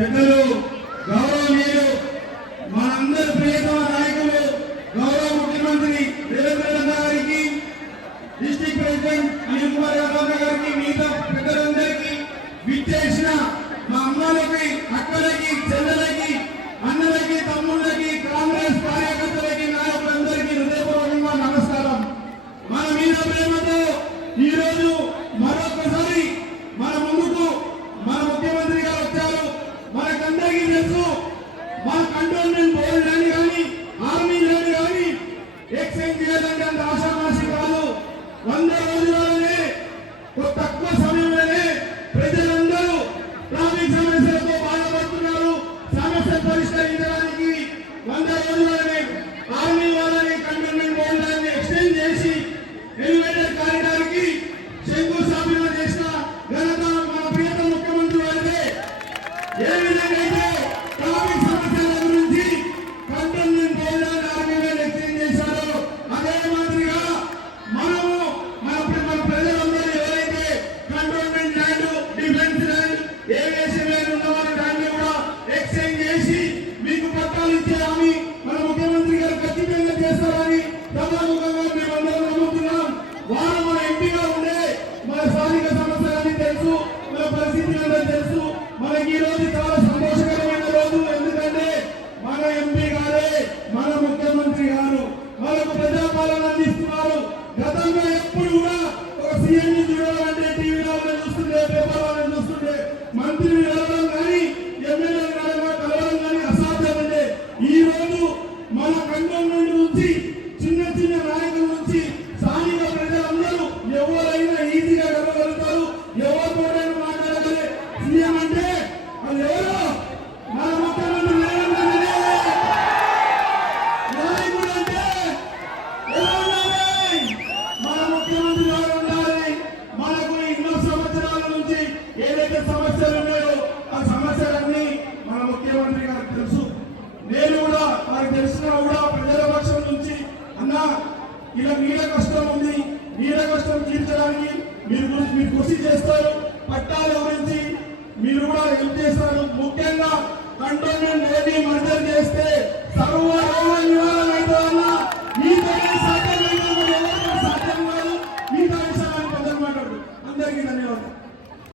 పెద్దలు గౌరవనీయులు మనందరి ప్రియతమ నాయకులు గౌరవ ముఖ్యమంత్రి రేవంత్ గారికి డిస్ట్రిక్ట్ ప్రెసిడెంట్ అనిల్ కుమార్ యాదవ్ గారికి మిగతా పెద్దలందరికీ విచ్చేసిన మా అమ్మలకి అక్కలకి చెల్లెలకి అన్నలకి తమ్ముళ్ళకి కాంగ్రెస్ కార్యకర్తలకి నాయకులందరికీ హృదయపూర్వకంగా నమస్కారం. మన మీద ప్రేమతో ఈరోజు ఒక మన ముఖ్యమంత్రి గారు మనకు ప్రజాపాలన అందిస్తున్నారు. గతంలో ఎప్పుడు కూడా ఒక సీఎం చూడాలంటే టీవీలో చూస్తుండే పేపర్లో చూస్తుండే. మంత్రిని కలవడం కానీ ఎమ్మెల్యే కలవడం కానీ అసాధ్యం అంటే ఈ రోజు మన కంటోన్మెంట్ నుంచి చిన్న చిన్న నాయకుల నుంచి అన్నా ఇలా నీళ్ళ కష్టం ఉంది. నీళ్ళ కష్టం తీర్చడానికి మీరు గురించి మీరు కృషి చేస్తారు. పట్టాల గురించి మీరు కూడా హెల్ప్ చేస్తారు. ముఖ్యంగా కంటోన్మెంట్ ఏది మర్జర్ చేస్తే